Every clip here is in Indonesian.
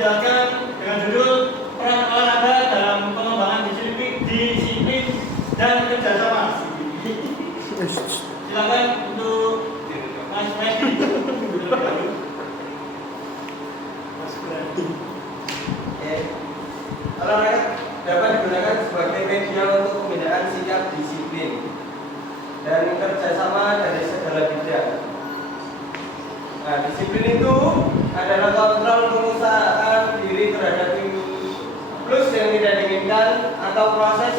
dijalankan dengan judul peran olahraga dalam pengembangan disiplin dan kerjasama. Silakan untuk Mas Medi. Olahraga dapat digunakan sebagai media untuk pembinaan sikap disiplin dan kerjasama dari segala bidang. Nah, disiplin itu adalah kontrol pengusahaan diri terhadap impuls yang tidak diinginkan atau proses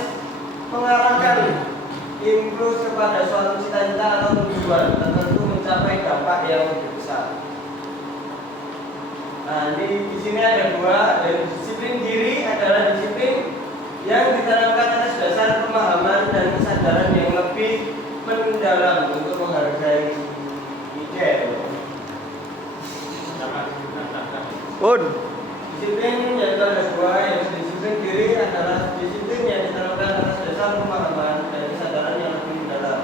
mengarahkan impuls kepada suatu cita-cita atau tujuan tertentu mencapai dampak yang lebih besar. Nah, di sini ada dua. Dan disiplin diri adalah disiplin yang ditanamkan atas dasar pemahaman dan kesadaran yang lebih mendalam untuk menghargai ide. Disiplin yang ada dua. Yang disiplin diri adalah disiplin yang ditanamkan atas dasar pemahaman dan kesadaran yang lebih mendalam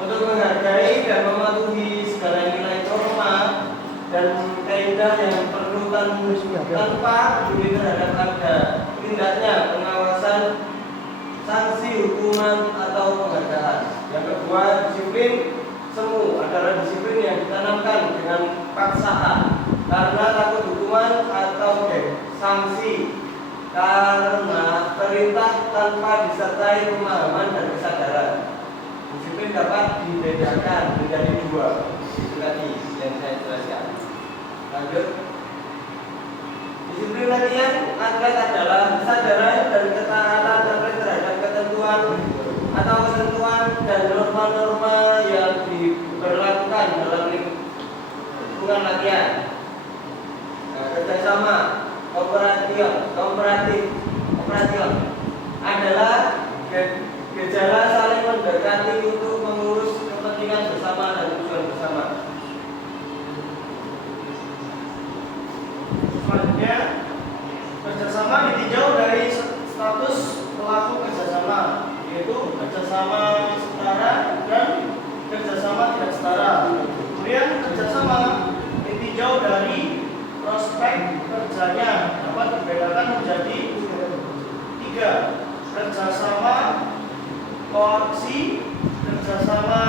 untuk menghargai dan mematuhi segala nilai norma dan kaidah yang perlu tanpa peduli terhadap ada tindaknya pengawasan, sanksi, hukuman atau penghargaan. Yang kedua, disiplin semu adalah disiplin yang ditanamkan dengan paksaan karena takut hukuman atau sanksi, karena perintah tanpa disertai pemahaman dan kesadaran. Disiplin dapat dibedakan menjadi dua. Itu tadi yang saya jelaskan. Lanjut. Disiplin latihan atlet adalah kesadaran dan ketaatan atlet terhadap ketentuan atau ketentuan dan norma-norma yang diberlakukan dalam lingkungan latihan. Kerjasama kooperatif adalah gejala saling mendekati untuk mengurus kepentingan bersama dan tujuan bersama. Selanjutnya, kerjasama ditinjau dari status pelaku kerjasama, yaitu kerjasama setara dan kerjasama tidak setara. Kemudian kerjasama ditinjau dari prospek kerjanya, dapat dibedakan menjadi tiga: kerjasama koaksi, kerjasama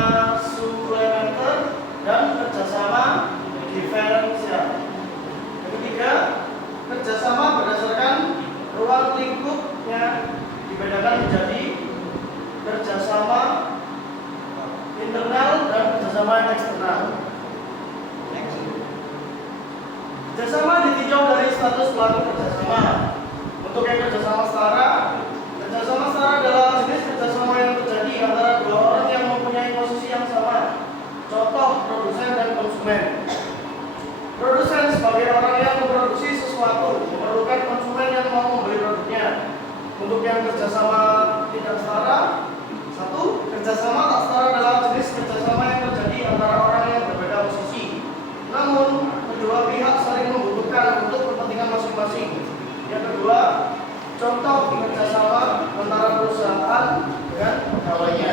suplementer, dan kerjasama diferensial. Yang ketiga, kerjasama berdasarkan ruang lingkupnya dibedakan menjadi kerjasama internal dan kerjasama eksternal. Kerjasama ditinjau dari status pelaku kerjasama. Untuk yang kerjasama setara adalah jenis kerjasama yang terjadi antara dua orang yang mempunyai posisi yang sama. Contoh, produsen dan konsumen. Produsen sebagai orang yang memproduksi sesuatu memerlukan konsumen yang mau membeli produknya. Untuk yang kerjasama tidak setara, satu, kerjasama tak setara adalah jenis kerjasama yang terjadi antara orang yang berbeda posisi, namun kedua pihak saling membutuhkan untuk kepentingan masing-masing. Yang kedua, contoh kerjasama antara perusahaan dengan pegawainya.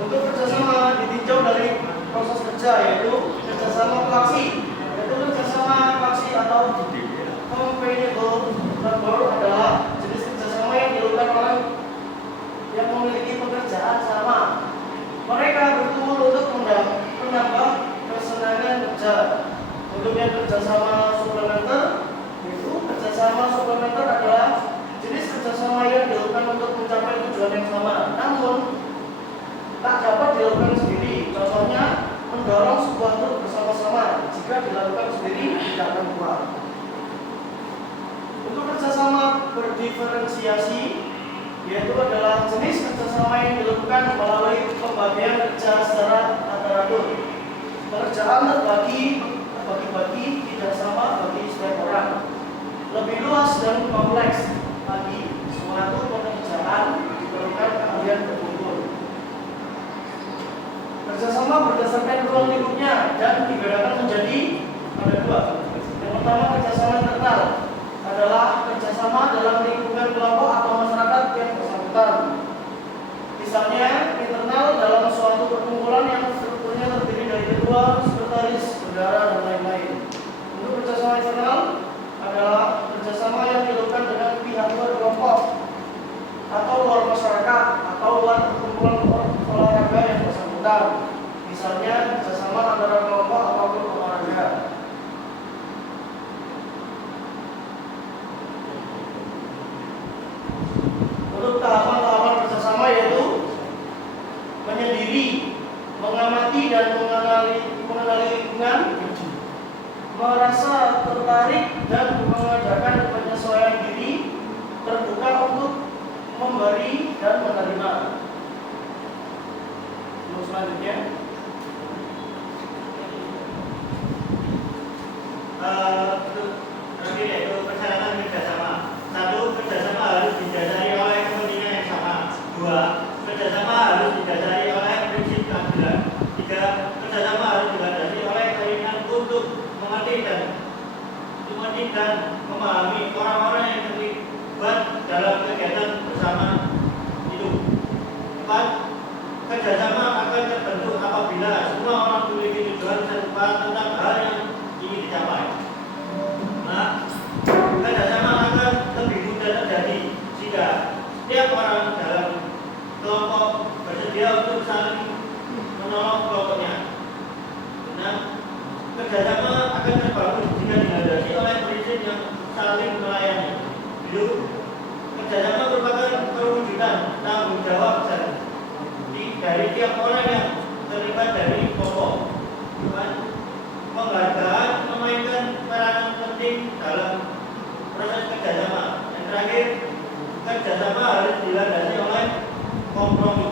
Untuk kerjasama ditinjau dari proses kerja, yaitu kerjasama faksi. Kerjasama faksi atau companionable labor adalah jenis kerjasama yang dilakukan oleh yang memiliki pekerjaan sama. Mereka berkumpul untuk menambah kesenangan kerja. Untuk yang kerjasama suplementer, itu kerjasama suplementer adalah jenis kerjasama yang dilakukan untuk mencapai tujuan yang sama, namun tak dapat dilakukan sendiri. Contohnya, mendorong sebuah truk bersama-sama. Jika dilakukan sendiri, tidak akan kuat. Untuk kerjasama berdiferensiasi, yaitu adalah jenis kerjasama yang dilakukan melalui pembagian kerja secara teratur. Pekerjaan terbagi-bagi tidak sama bagi setiap orang. Lebih luas dan kompleks bagi suatu pekerjaan diperlukan keahlian berkumpul. Kerjasama berdasarkan ruang lingkupnya dan dibedakan menjadi ada dua. Yang pertama, kerjasama internal adalah kerjasama dalam lingkungan kelompok atau masyarakat yang bersangkutan. Misalnya, internal dalam suatu perkumpulan yang strukturnya terdiri dari ketua, sekretaris, bendahara, dan lain-lain. Untuk kerjasama eksternal tertarik dan mengadakan penyesuaian diri, terbuka untuk memberi dan menerima. Terus selanjutnya, untuk terakhir yaitu persyaratan kerjasama. 1. Kerjasama harus didasari oleh kepentingan yang sama. 2. Kerjasama harus didasari oleh prinsip keadilan. 3. Kerjasama harus dilandasi oleh keinginan untuk mengerti dan memahami orang-orang yang terlibat dalam kegiatan bersama itu. 4. Kerjasama akan terbentuk apabila semua orang memiliki tujuan serupa tentang hal yang ingin dicapai. Nah, kerjasama akan lebih mudah terjadi jika setiap orang dalam kelompok bersedia untuk saling menolong kelompoknya. Nah, kerjasama akan terbangun jika dilandasi oleh prinsip yang saling melayani. Kerjasama merupakan perwujudan tanggung jawab dari tiap orang yang terlibat dari kelompok. Penghargaan memainkan peranan penting dalam proses kerjasama. Yang terakhir, kerjasama harus dilandasi oleh kompromi.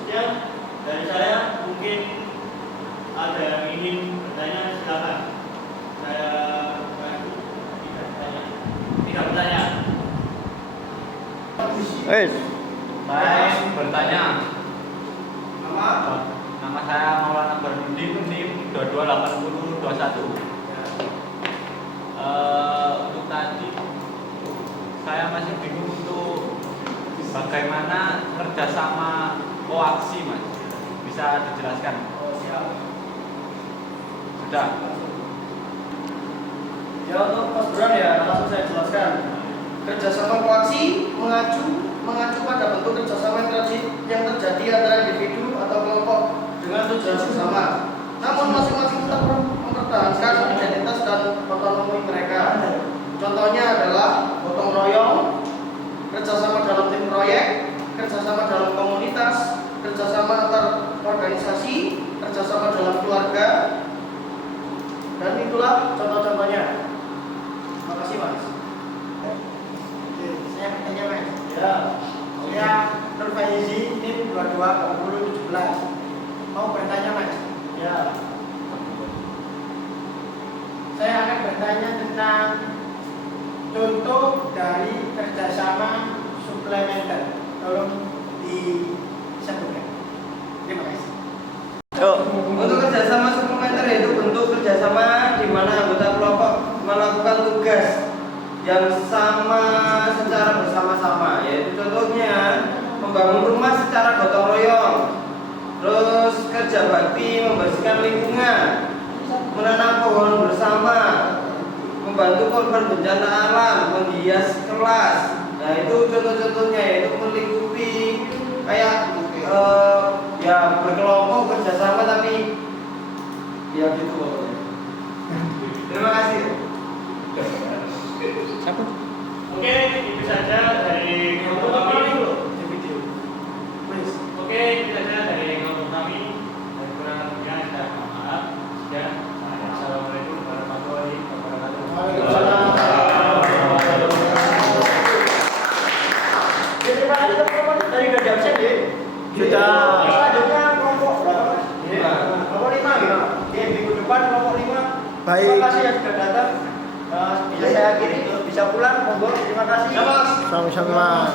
Sekian dari saya. Mungkin ada yang ingin bertanya, silakan. Saya tidak bertanya. Saya bertanya. nama Nama saya Maulana Bernudin, NIM 228021. Untuk tadi saya masih bingung untuk bagaimana kerjasama koaksi, Mas. Bisa dijelaskan? Sudah. Ya, untuk Mas Bram ya, langsung saya jelaskan. Kerjasama koaksi mengacu pada bentuk kerjasama yang terjadi antara individu atau kelompok dengan tujuan bersama. Namun masing-masing tetap mempertahankan identitas dan otonomi mereka. Contohnya adalah gotong royong, kerjasama dalam tim proyek, kerjasama dalam komunitas, kerjasama antar organisasi, kerjasama dalam keluarga, dan itulah contoh-contohnya. Terima kasih, Mas. Saya bertanya, Mas. Ya. Saya Nur Faizi, NIM 222017. Mau bertanya, Mas. Ya. Saya akan bertanya tentang contoh dari kerjasama suplementer. Tolong disebutkan. Terima kasih. Untuk kerjasama suplementer yaitu bentuk kerjasama di mana anggota kelompok melakukan tugas yang sama secara bersama-sama, yaitu contohnya membangun rumah secara gotong royong, terus kerja bakti membersihkan lingkungan, menanam pohon bersama, membantu korban bencana alam, menghias kelas. Nah, itu contoh-contohnya, yaitu melingkupi kayak ya berkelompok kerjasama tapi ya gitu pokoknya. Terima kasih. Oke, itu saja dari kelompok kami. Oke, itu saja dari kelompok kami. Dan kurang lebihnya saya mohon maaf. Dan assalamualaikum warahmatullahi wabarakatuh. Terima kasih teman-teman dari kerja absen ya. Sudah. Selanjutnya kelompok berapa? Iya. Kelompok 5 gitu. Oke, minggu depan kelompok 5. Baik. Terima kasih yang sudah datang. Bisa saya akhiri, bisa pulang, monggo. Terima kasih. Sama-sama, Mas.